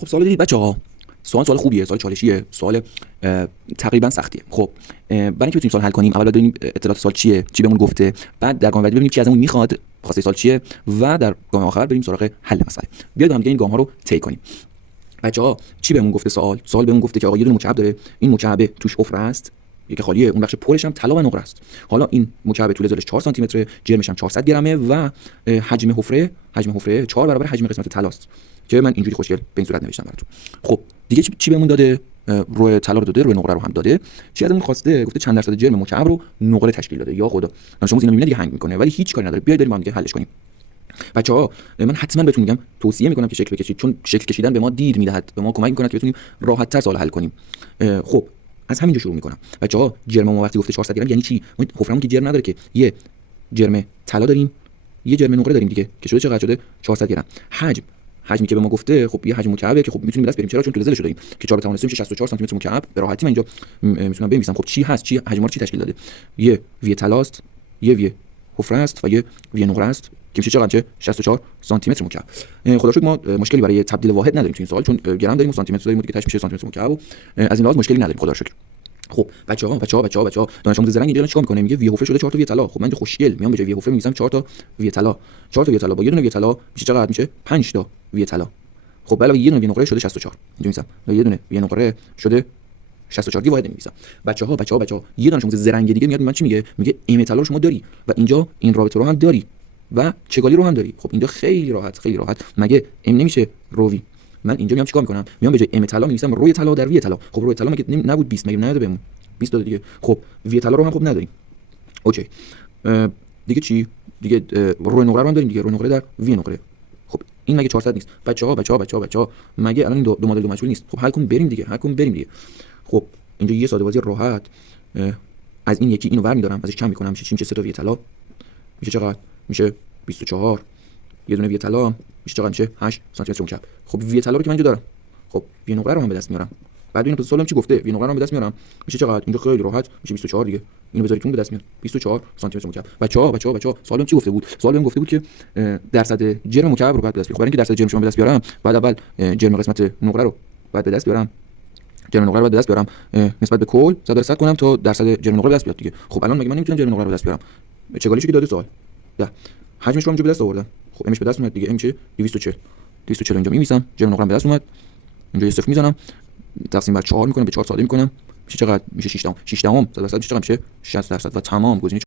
خب سوال دیدید بچه‌ها، سوال خوبیه، سوال چالشیه، سوال تقریبا سختیه. خب برای اینکه بتونیم سوال حل کنیم اول ببینیم اطلاعات سوال چیه، چی بهمون گفته، بعد در گام بعدی ببینیم چی ازمون میخواد، خواسته سوال چیه، و در گام آخر بریم سراغ حل مسئله. بیاید هم دیگه این گام ها رو طی کنیم. بچه‌ها چی بهمون گفته؟ سوال بهمون گفته که آقا یه دونه مکعب داره، این مکعب توش حفره است، یکی خالیه، اون بخش پرش هم طلا و نقره است. حالا این مکعب طول زلش 4 سانتی متره، جرمش هم 400 گرمه و حجم حفره 4 برابر حجم قسمت طلاست که من اینجوری خوشگل به این صورت نوشتم براتون. خب دیگه چی بهمون داده؟ روی طلا رو داده، روی نقره رو هم داده. چی ازمون خواسته؟ گفته چند درصد جرم مکعب رو نقره تشکیل داده. یا خدا شما اینو میبینید دیگه هنگ میکنه ولی هیچ کاری نداره. بیاید بریم با هم دیگه حلش کنیم. بچه‌ها من حتما بهتون میگم، توصیه میکنم که شکل بکشید، چون شکل کشیدن به ما دید میدهد، به ما کمک میکنه که بتونیم راحت‌تر سوال حل کنیم. خب از همینجا شروع میکنم. بچه‌ها جرم ما وقتی گفته 400 گرم یعنی چی؟ ما حفرمون که جرم نداره که، یه جرم طلا داریم، یه جرم نقره داریم دیگه که شده چقدر شده 400 گرم. حجمی که به ما گفته خب یه حجم مکعبه که خب میتونیم دست بریم. چرا؟ چون طول زلش داریم که 4 تا 64 سانتی متر مکعب. به راحتی من اینجا میتونم بنویسم. خب چی هست؟ چی حجم رو چی تشکیل داده؟ یه وی طلاست، یه وی حفره است و یه وی نقره است که میشه چقدر؟ 64 سانتی متر مکعب. خدا شکر ما مشکلی برای تبدیل واحد نداریم تو این سوال، چون گرم داریم و سانتی متر داریم دیگه، تاش میشه سانتی متر مکعب و از این لحاظ مشکلی نداریم خدا شکر. خب بچه‌ها دانش آموز زرنگ اینجا چیکار می‌کنه؟ میگه وی حفره شده 4 تا وی طلا. خب من خوشگل میام به جای وی حفره می‌نویسم 4 تا وی طلا. 4 تا وی طلا با یه دونه وی طلا میشه چقدر؟ میشه 5 تا وی طلا. خب علاوه یه دونه وی نقره شده 64. اینجا می‌نویسم یه دونه وی نقره شده 64 دی واحد می‌نویسم. بچه‌ها یه دانش آموز زرنگ دیگه میاد من چی میگه؟ میگه ام طلا رو شما داری و اینجا این رابطه رو هم داری و چگالی رو هم داری. خب اینجا خیلی راحت مگه ام نمیشه روی؟ من اینجا میام چیکار می‌کنم؟ میام به جای ام طلا می‌نویسم روی طلا در وی طلا. خب روی طلا مگه نبود 20 مگه نداده بهمون 20 داده دیگه. خب وی طلا رو هم خب نداریم. اوکی دیگه چی؟ دیگه روی نقره رو هم داریم دیگه، روی نقره در وی نقره. خب این مگه 400 نیست؟ بچه‌ها مگه الان این دو مدل دو مجهول نیست؟ خب حل کن بریم دیگه. خب اینجا یه ساده بازی راحت از این یکی اینو ور می‌دارم، ازش کم می‌کنم، میشه 3 تا وی طلا. میشه چقدر؟ میشه 24. یه دونه وی طلا میشه چقدر؟ میشه 8 سانتی متر مکعب. خب وی طلا رو که من اینجا دارم، خب وی نقره رو هم به دست میارم. بعد اینو سوالم چی گفته؟ وی نقره رو به دست میارم میشه چقدر؟ اینجا خیلی راحت میشه 24 دیگه. اینو بذارید اون به دست میاد 24 سانتی متر مکعب. بچه‌ها سوالم چی گفته بود؟ سوالم گفته بود که درصد جرم مکعب رو بعد به دست بیارم. برای اینکه درصد جرمش رو به دست بیارم بعد اول جرم قسمت نقره رو بعد به دست بیارم. نسبت به کل 100% کنم تا درصد جرم نقره به دست بیاد دیگه. خب الان مگه من نمیتونم جرم نقره رو به دست بیارم؟ چگالیشو که داده سوال. ده حجمش رو اینجا به دست آوردم. خب امش به دست اومد دیگه. ام میشه 240 اینجا می‌نویسم. جرم نقره به دست اومد. اینجا یه صفر میزنم، تقسیم بر 4 میکنم، به 4 ساده میکنم، میشه چقدر؟ میشه 6 دهم 100% میشه چقدر؟ میشه 60% و تمام. گزینه